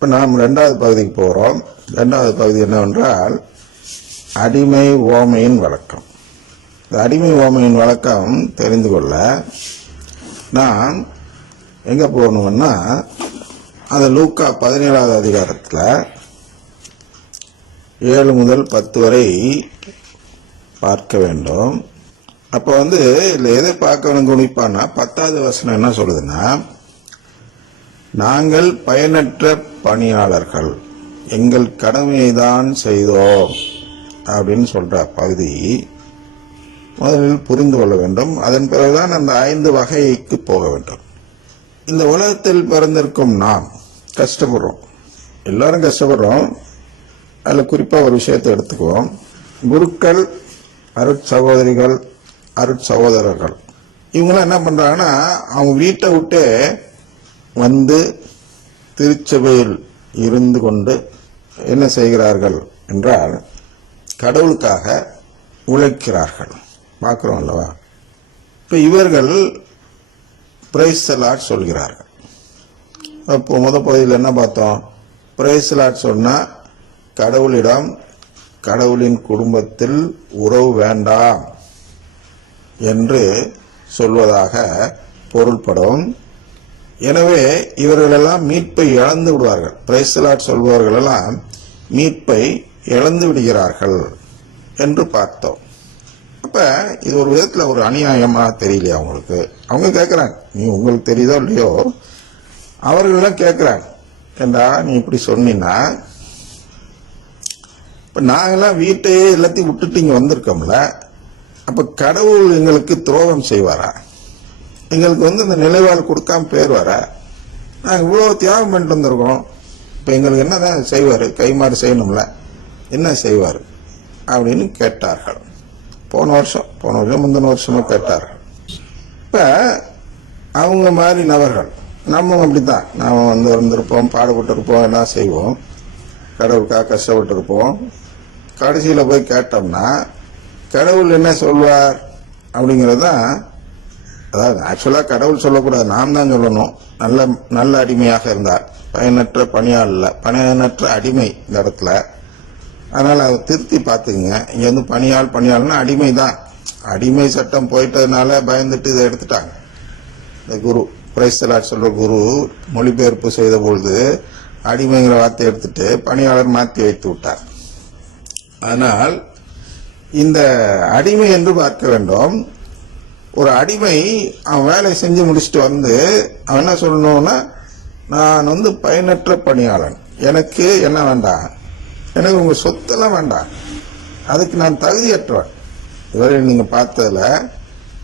இப்போ நாம் ரெண்டாவது பகுதிக்கு போகிறோம் ரெண்டாவது பகுதி என்னவென்றால் அடிமை ஓமையின் வழக்கம். இந்த அடிமை ஓமையின் வழக்கம் தெரிந்து கொள்ள நாம் எங்கே போகணும்னா அந்த லூக்கா பதினேழாவது அதிகாரத்தில் ஏழு முதல் பத்து வரை பார்க்க வேண்டும். அப்போ வந்து இதில் எதை பார்க்க குனிப்பான்னா பத்தாவது வசனம் என்ன சொல்லுதுன்னா நாங்கள் பயனற்ற பணியாளர்கள் எங்கள் கடமையை தான் செய்தோம் அப்படின்னு சொல்ற பகுதி முதலில் புரிந்து கொள்ள வேண்டும். அதன் பிறகுதான் அந்த ஐந்து வகைக்கு போக வேண்டும். இந்த உலகத்தில் பிறந்திருக்கும் நாம் கஷ்டப்படுறோம். எல்லாரும் கஷ்டப்படுறோம். அதில் குறிப்பாக ஒரு விஷயத்தை எடுத்துக்குவோம். குருக்கள் அருட்சகோதரிகள் அருட்சகோதரர்கள் இவங்களாம் என்ன பண்ணுறாங்கன்னா அவங்க வீட்டை விட்டு வந்து திருச்சபையில் இருந்து கொண்டு என்ன செய்கிறார்கள் என்றால் கடவுளுக்காக உழைக்கிறார்கள். பார்க்குறோம் அல்லவா? இப்போ இவர்கள் பிரைஸ் சொல்கிறார்கள். அப்போ முத பகுதியில் என்ன பார்த்தோம்? பிரைஸ் சொன்னால் கடவுளிடம் கடவுளின் குடும்பத்தில் உறவு வேண்டாம் என்று சொல்வதாக பொருள்படும். எனவே இவர்களெல்லாம் மீட்பை இழந்து விடுவார்கள். பிரைசலாட் சொல்பவர்கள் எல்லாம் மீட்பை இழந்து விடுகிறார்கள் என்று பார்த்தோம். அப்ப இது ஒரு விதத்துல ஒரு அநியாயமா தெரியலையா அவங்களுக்கு அவங்க கேட்கறாங்க நீ உங்களுக்கு தெரியுதோ இல்லையோ? அவர்களெல்லாம் கேட்கறாங்க ஏண்டா நீ இப்படி சொன்னீன்னா? இப்ப நாங்களாம் வீட்டையே எல்லாத்தையும் விட்டுட்டு இங்க வந்திருக்கோம்ல. அப்ப கடவுள் எங்களுக்கு துரோகம் செய்வாரா? எங்களுக்கு வந்து இந்த நிலைவாழ் கொடுக்காம போயிடுவாரா நாங்கள் இவ்வளோ தியாகம் பண்ணிட்டு வந்திருக்கோம். இப்போ எங்களுக்கு என்ன தான் செய்வார்? கைமாறு செய்யணும்ல. என்ன செய்வார்? அப்படின்னு கேட்டார்கள். போன வருஷம் போன வருஷம் முந்தின வருஷமும் கேட்டார்கள். இப்போ அவங்க மாதிரி நபர்கள் நம்ம அப்படித்தான். நாம் வந்து வந்திருப்போம் பாடுபட்டிருப்போம் எல்லாம் செய்வோம். கடவுளுக்காக கஷ்டப்பட்டிருப்போம். கடைசியில் போய் கேட்டோம்னா கடவுள் என்ன சொல்வார் அப்படிங்கிறது தான் அதாவது ஆக்சுவலாக கடவுள் சொல்லக்கூடாது. நாம் தான் சொல்லணும். நல்ல நல்ல அடிமையாக இருந்தார். பயனற்ற பணியாள் பயனற்ற அடிமை இந்த இடத்துல. அதனால் அதை திருத்தி பார்த்துக்குங்க. இங்கே வந்து பணியாள் பணியாள்னா அடிமை தான். அடிமை சட்டம் போயிட்டதுனால பயந்துட்டு இதை எடுத்துட்டாங்க. இந்த குரு பிரைஸ்தலாட் சொல்ற குரு மொழிபெயர்ப்பு செய்த பொழுது அடிமைங்கிற வார்த்தை எடுத்துட்டு பணியாளர் மாற்றி வைத்து விட்டார். ஆனால் இந்த அடிமை என்று பார்க்க வேண்டும். ஒரு அடிமை அவன் வேலை செஞ்சு முடிச்சுட்டு வந்து அவன் என்ன சொல்லணும்னா நான் வந்து பயனற்ற பணியாளன். எனக்கு என்ன வேண்டாம்? எனக்கு உங்கள் சொத்தெல்லாம் வேண்டாம். அதுக்கு நான் தகுதியற்றவன். இதுவரை நீங்கள் பார்த்ததுல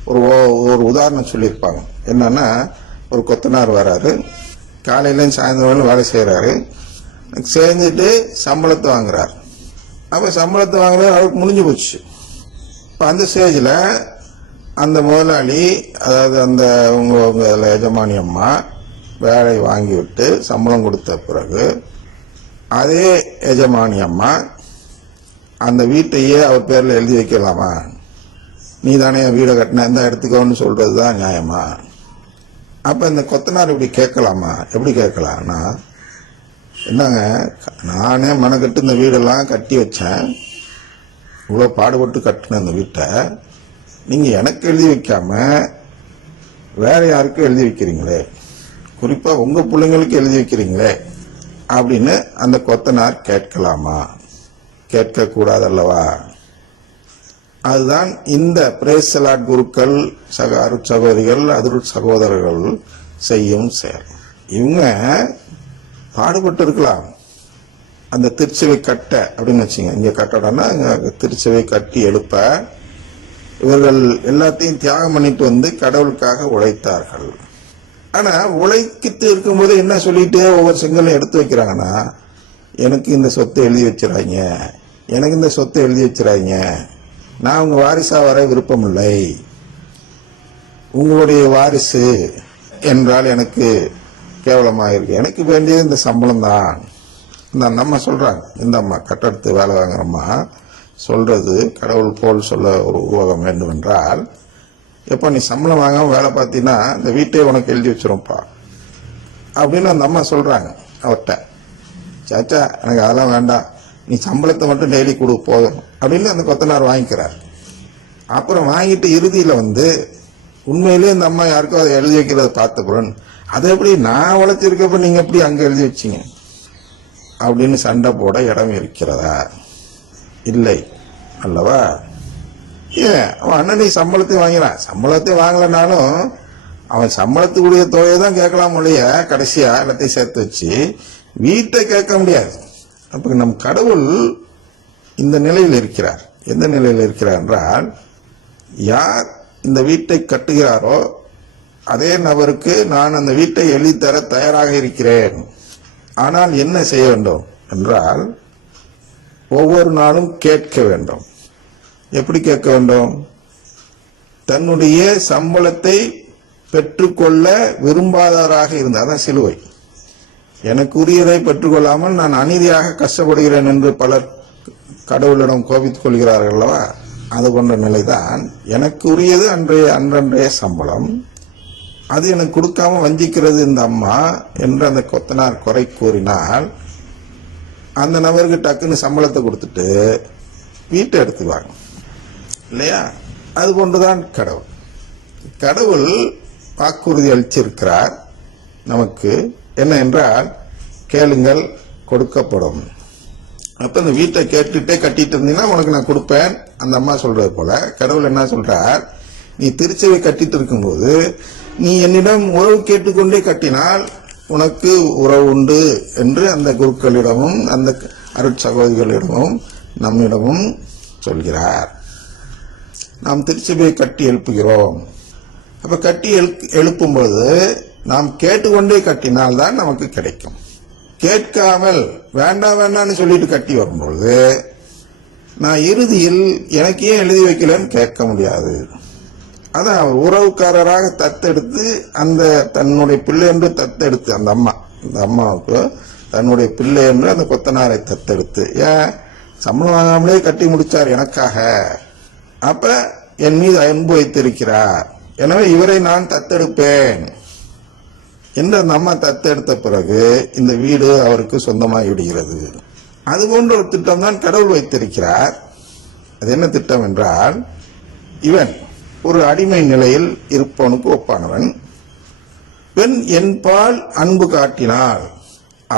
ஒரு ஓ- ஒரு உதாரணம் சொல்லியிருப்பாங்க. என்னன்னா ஒரு கொத்தனார் வராரு. காலையில சாயந்தரம் வேலை செய்கிறாரு செஞ்சுட்டு சம்பளத்தை வாங்குறார். அப்போ சம்பளத்தை வாங்குறாரு அவருக்கு முடிஞ்சு போச்சு. இப்போ அந்த ஸ்டேஜில் அந்த முதலாளி அதாவது அந்த உங்க உங்கள் அதுல எஜமானி அம்மா வேலை வாங்கிவிட்டு சம்பளம் கொடுத்த பிறகு அதே எஜமானி அம்மா அந்த வீட்டையே அவர் பேரில் எழுதி வைக்கலாமா? நீ தானே என் வீடை கட்டின இந்த எடுத்துக்கோன்னு சொல்றது தான் நியாயமா? அப்போ இந்த கொத்தனார் இப்படி கேட்கலாமா? எப்படி கேட்கலாம்னா என்னங்க நானே மனக்கட்டு இந்த வீடெல்லாம் கட்டி வச்சேன். இவ்வளோ பாடுபட்டு கட்டின இந்த வீட்டை நீங்க எனக்கு எழுதி வைக்காம வேற யாருக்கும் எழுதி வைக்கிறீங்களே? குறிப்பா உங்க பிள்ளைங்களுக்கு எழுதி வைக்கிறீங்களே? அப்படின்னு அந்த கொத்தனார் கேட்கலாமா? கேட்க கூடாதல்லவா அதுதான் இந்த பிரேசலாட் குருக்கள் சக அரு சகோதரிகள் அதிரு சகோதரர்கள் செய்யும் செயல். இவங்க பாடுபட்டு இருக்கலாம். அந்த திருச்சபை கட்ட அப்படின்னு வச்சுங்க. இங்க கட்டடம்னா இங்க திருச்சபை கட்டி எழுப்ப இவர்கள் எல்லாத்தையும் தியாகம் பண்ணிட்டு வந்து கடவுளுக்காக உழைத்தார்கள். ஆனா உழைக்கிட்டு இருக்கும்போது என்ன சொல்லிட்டு ஒவ்வொரு செங்கலும் எடுத்து வைக்கிறாங்கன்னா எனக்கு இந்த சொத்தை எழுதி வச்சிடாங்க எனக்கு இந்த சொத்தை எழுதி வச்சிடாங்க நான் உங்க வாரிசா வர விருப்பம் இல்லை உங்களுடைய வாரிசு என்றால் எனக்கு கேவலமாக இருக்கு எனக்கு வேண்டியது இந்த சம்பளம் தான் இந்த அந்த அம்மா சொல்றாங்க இந்த அம்மா கட்டடத்து வேலை வாங்குறம்மா. சொல்றது கடவுள் போல் சொல்ல ஒரு உருவகம் வேண்டும் என்றால் எப்போ நீ சம்பளம் வாங்காமல் வேலை பார்த்தீங்கன்னா இந்த வீட்டே உனக்கு எழுதி வச்சிரும்ப்பா. அப்படின்னு அந்த அம்மா சொல்கிறாங்க அவர்கிட்ட சாச்சா எனக்கு அதெல்லாம் வேண்டாம். நீ சம்பளத்தை மட்டும் டெய்லி கொடு போதும். அப்படின்னு அந்த கொத்தனார் வாங்கிக்கிறார். அப்புறம் வாங்கிட்டு இறுதியில் வந்து உண்மையிலே இந்த அம்மா யாருக்கோ அதை எழுதி வைக்கிறத பார்த்த அதை எப்படி நான் உழைச்சிருக்கப்ப நீங்கள் எப்படி அங்கே எழுதி வச்சீங்க? அப்படின்னு சண்டை போட இடம் இருக்கிறதா? இல்லை. அல்லவா? ஏன்? அவன் அண்ணனை சம்பளத்தை வாங்கினான். சம்பளத்தை வாங்கலனாலும் அவன் சம்பளத்துக்குரிய தொகையை தான் கேட்கலாம் ஒழிய கடைசியா எல்லாத்தையும் சேர்த்து வச்சு வீட்டை கேட்க முடியாது. அப்ப நம் கடவுள் இந்த நிலையில் இருக்கிறார். எந்த நிலையில் இருக்கிறார் என்றால் யார் இந்த வீட்டை கட்டுகிறாரோ அதே நபருக்கு நான் அந்த வீட்டை எழுதித்தர தயாராக இருக்கிறேன். ஆனால் என்ன செய்ய வேண்டும்? என்றால் ஒவ்வொரு நாளும் கேட்க வேண்டும். எப்படி கேட்க வேண்டும்? தன்னுடைய சம்பளத்தை பெற்றுக்கொள்ள விரும்பாதவராக இருந்தால் தான் சிலுவை. எனக்குரியதை பெற்றுக்கொள்ளாமல் நான் அநீதியாக கஷ்டப்படுகிறேன் என்று பலர் கடவுளிடம் கோபித்துக் கொள்கிறார்கள் அல்லவா? அது கொண்ட நிலைதான். எனக்கு உரியது அன்றைய அன்றன்றைய சம்பளம். அது எனக்கு கொடுக்காம வஞ்சிக்கிறது இந்த அம்மா என்று அந்த கொத்தனார் குறை கூறினால் அந்த நபருக்கு டக்குன்னு சம்பளத்தை கொடுத்துட்டு வீட்டை எடுத்துக்குவாங்க இல்லையா? அது போன்றுதான் கடவுள். கடவுள் வாக்குறுதி அளிச்சிருக்கிறார். நமக்கு என்ன என்றால் கேளுங்கள் கொடுக்கப்படும். அப்ப இந்த வீட்டை கேட்டுட்டே கட்டிட்டு இருந்தீங்கன்னா உனக்கு நான் கொடுப்பேன். அந்த அம்மா சொல்றது போல கடவுள் என்ன சொல்றார்? நீ திருச்சபை கட்டிட்டு இருக்கும்போது நீ என்னிடம் உறவு கேட்டுக்கொண்டே கட்டினால் உனக்கு உறவு உண்டு என்று அந்த குருக்களிடமும் அந்த அருட்சகோதரிகளிடமும் நம்மிடமும் சொல்கிறார். நாம் திருச்சபையை கட்டி எழுப்புகிறோம். அப்ப கட்டி எழு- எழுப்பும்போது நாம் கேட்டுக்கொண்டே கட்டினால் தான் நமக்கு கிடைக்கும். கேட்காமல் வேண்டாம் வேண்டாம்னு சொல்லிட்டு கட்டி வரும்பொழுது நான் இறுதியில் எனக்கு ஏன் எழுதி வைக்கலன்னு கேட்க முடியாது. அதான் உறவுக்காரராக தத்தெடுத்து அந்த தன்னுடைய பிள்ளை என்று தத்தெடுத்து அந்த அம்மா அந்த அம்மாவுக்கு தன்னுடைய பிள்ளை என்று அந்த கொத்தனாரை தத்தெடுத்து. ஏன்? சம்பளம் வாங்காமலே கட்டி முடிச்சார் எனக்காக. அப்ப என் மீது அன்பு வைத்திருக்கிறார். எனவே இவரை நான் தத்தெடுப்பேன். என்று அந்த அம்மா தத்தெடுத்த பிறகு இந்த வீடு அவருக்கு சொந்தமாகி விடுகிறது. அது போன்ற ஒரு திட்டம் தான் கடவுள் வைத்திருக்கிறார். அது என்ன திட்டம் என்றால் இவன் ஒரு அடிமை நிலையில் இருப்பவனுக்கு ஒப்பானவன். பெண் என்பால் அன்பு காட்டினால்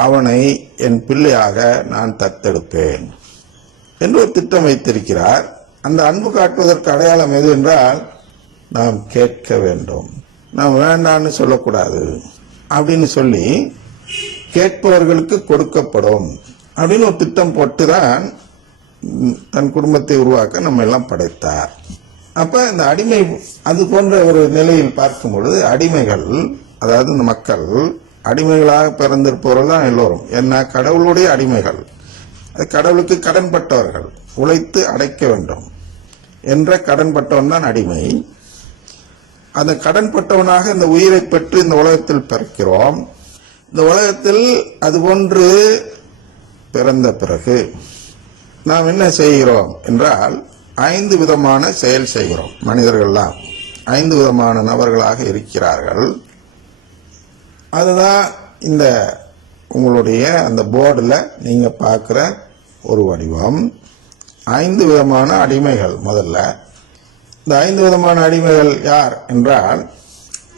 அவனை என் பிள்ளையாக நான் தத்தெடுப்பேன் என்று ஒரு திட்டம் வைத்திருக்கிறார். அந்த அன்பு காட்டுவதற்கு அடையாளம் எது என்றால் நாம் கேட்க வேண்டும். நாம் வேண்டான்னு சொல்லக்கூடாது அப்படின்னு சொல்லி கேட்பவர்களுக்கு கொடுக்கப்படும் அப்படின்னு ஒரு திட்டம் போட்டுதான் தான் தன் குடும்பத்தை உருவாக்க நம்ம எல்லாம் படைத்தார். அப்ப இந்த அடிமை அது போன்ற ஒரு நிலையில் பார்க்கும் பொழுது அடிமைகள் அதாவது இந்த மக்கள் அடிமைகளாக பிறந்திருப்பவர்கள் தான் எல்லோரும். என்ன கடவுளுடைய அடிமைகள். கடவுளுக்கு கடன்பட்டவர்கள். உழைத்து அடைக்க வேண்டும். என்ற கடன்பட்டவன் தான் அடிமை. அந்த கடன்பட்டவனாக இந்த உயிரை பெற்று இந்த உலகத்தில் பிறக்கிறோம். இந்த உலகத்தில் அதுபோன்று பிறந்த பிறகு நாம் என்ன செய்கிறோம் என்றால் ஐந்து விதமான செயல் செய்கிறோம் மனிதர்கள்லாம். ஐந்து விதமான நபர்களாக இருக்கிறார்கள். அதுதான் இந்த உங்களுடைய அந்த போர்டில் நீங்கள் பார்க்குற ஒரு வடிவம். ஐந்து விதமான அடிமைகள் முதல்ல. இந்த ஐந்து விதமான அடிமைகள் யார் என்றால்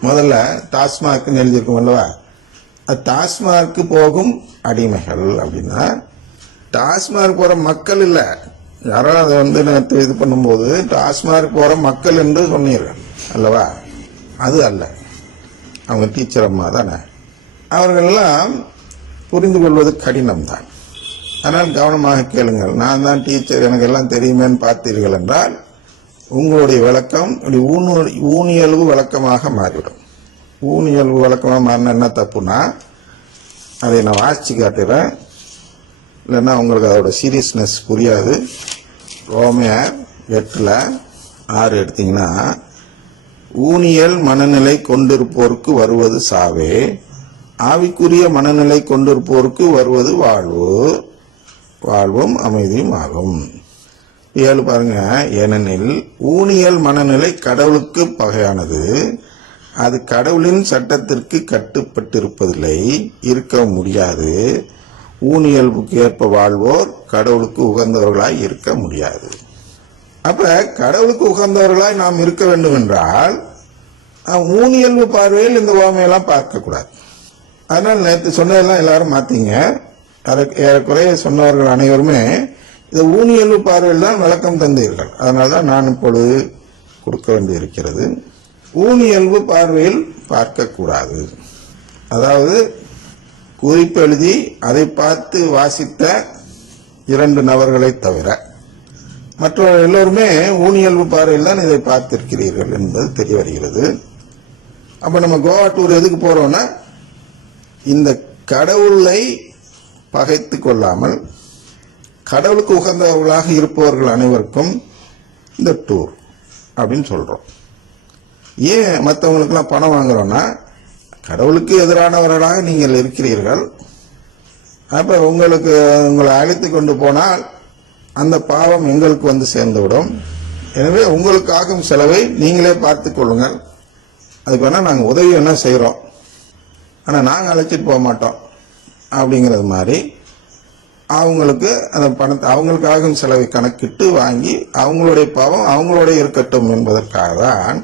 முதல்ல டாஸ்மாக் எழுதியிருக்கும் அல்லவா? அது டாஸ்மார்க்கு போகும் அடிமைகள் அப்படின்னா டாஸ்மார்க் போகிற மக்கள் இல்லை. யாரோ அதை வந்து நேற்று இது பண்ணும்போது டாஸ்மாக் போகிற மக்கள் என்று சொன்னீர்கள் அல்லவா? அது அல்ல. அவங்க டீச்சர் அம்மா தானே. அவர்களெல்லாம் புரிந்து கொள்வது கடினம் தான் ஆனால் கவனமாக கேளுங்கள் நான் தான் டீச்சர் எனக்கு எல்லாம் தெரியுமேன்னு பார்த்தீர்கள் என்றால் உங்களுடைய விளக்கம் இப்படி ஊனு- ஊனியல்பு விளக்கமாக மாறிவிடும். ஊனியல்பு விளக்கமாக மாறினா என்ன தப்புனா அதை நான் வாசிச்சு காட்டுறேன் இல்லைன்னா உங்களுக்கு அதோட சீரியஸ்னஸ் புரியாது. ரோமையர் எட்டில் ஆறு எடுத்தீங்கன்னா ஊனியல் மனநிலை கொண்டிருப்போருக்கு வருவது சாவே ஆவிக்குரிய மனநிலை கொண்டிருப்போருக்கு வருவது வாழ்வு வாழ்வும் அமைதியும் ஆகும். ஏழு பாருங்க ஏனெனில் ஊனியல் மனநிலை கடவுளுக்கு பகையானது அது கடவுளின் சட்டத்திற்கு கட்டுப்பட்டிருப்பதில்லை இருக்க முடியாது. ஊனியல்புக்கு ஏற்ப வாழ்வோர் கடவுளுக்கு உகந்தவர்களாய் இருக்க முடியாது. அப்ப கடவுளுக்கு உகந்தவர்களாய் நாம் இருக்க வேண்டும் என்றால் ஊனியல்பு பார்வையில் இந்த ஓமையெல்லாம் பார்க்க கூடாது நேற்று சொன்னதெல்லாம் எல்லாரும் மாத்தீங்க. ஏறக்குறைய சொன்னவர்கள் அனைவருமே இந்த ஊனியல்பு பார்வையில் தான் விளக்கம் தந்தீர்கள். அதனால தான் நான் இப்பொழுது கொடுக்க வேண்டியிருக்கிறது. ஊனியல்பு பார்வையில் பார்க்கக்கூடாது. அதாவது குறிப்பு எழுதி அதை பார்த்து வாசித்த இரண்டு நபர்களை தவிர மற்ற எல்லோருமே ஊனியல்பு பார்வையில் தான் இதை பார்த்திருக்கிறீர்கள் என்பது தெரிய வருகிறது. அப்ப நம்ம கோவா டூர் எதுக்கு போறோம்னா இந்த கடவுளை பகைத்து கொள்ளாமல் கடவுளுக்கு உகந்தவர்களாக இருப்பவர்கள் அனைவருக்கும் இந்த டூர் அப்படின்னு சொல்றோம். ஏன் மற்றவங்களுக்கெல்லாம் பணம் வாங்குறோம்னா கடவுளுக்கு எதிரானவர்களாக நீங்கள் இருக்கிறீர்கள். அப்ப உங்களுக்கு உங்களை அழைத்து கொண்டு போனால் அந்த பாவம் எங்களுக்கு வந்து சேர்ந்துவிடும். எனவே உங்களுக்காகும் செலவை நீங்களே பார்த்துக் கொள்ளுங்கள். அதுக்கு வேணா நாங்கள் உதவி என்ன செய்கிறோம் ஆனால் நாங்கள் அழைச்சிட்டு போக மாட்டோம். அப்படிங்கிறது மாதிரி அவங்களுக்கு அந்த பணத்தை அவங்களுக்காகும் செலவை கணக்கிட்டு வாங்கி அவங்களுடைய பாவம் அவங்களோட இருக்கட்டும் என்பதற்காக தான்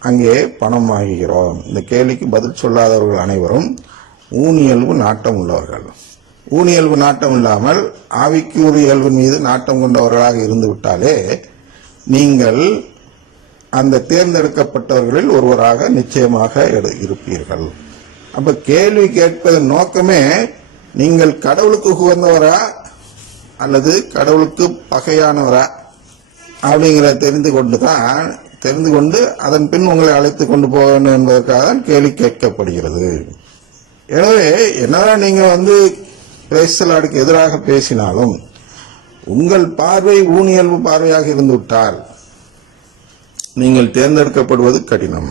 அங்கே பணம் வாங்குகிறோம். இந்த கேள்விக்கு பதில் சொல்லாதவர்கள் அனைவரும் ஊனியல்பு நாட்டம் உள்ளவர்கள். ஊனியல்பு நாட்டம் இல்லாமல் ஆவிக்கூறு இயல்பு மீது நாட்டம் கொண்டவர்களாக இருந்து விட்டாலே நீங்கள் அந்த தேர்ந்தெடுக்கப்பட்டவர்களில் ஒருவராக நிச்சயமாக எடு- இருப்பீர்கள். அப்ப கேள்வி கேட்பதன் நோக்கமே நீங்கள் கடவுளுக்கு உகந்தவரா அல்லது கடவுளுக்கு பகையானவரா அப்படிங்கிறத தெரிந்து கொண்டு தான் தெரிந்து கொண்டு அதன் பின் உங்களை அழைத்து கொண்டு போக வேண்டும் என்பதற்காக தான் கேள்வி கேட்கப்படுகிறது. எனவே என்னதான் நீங்கள் வந்து பேசலாடுக்கு எதிராக பேசினாலும் உங்கள் பார்வை ஊனியல்பு பார்வையாக இருந்துவிட்டால் நீங்கள் தேர்ந்தெடுக்கப்படுவது கடினம்.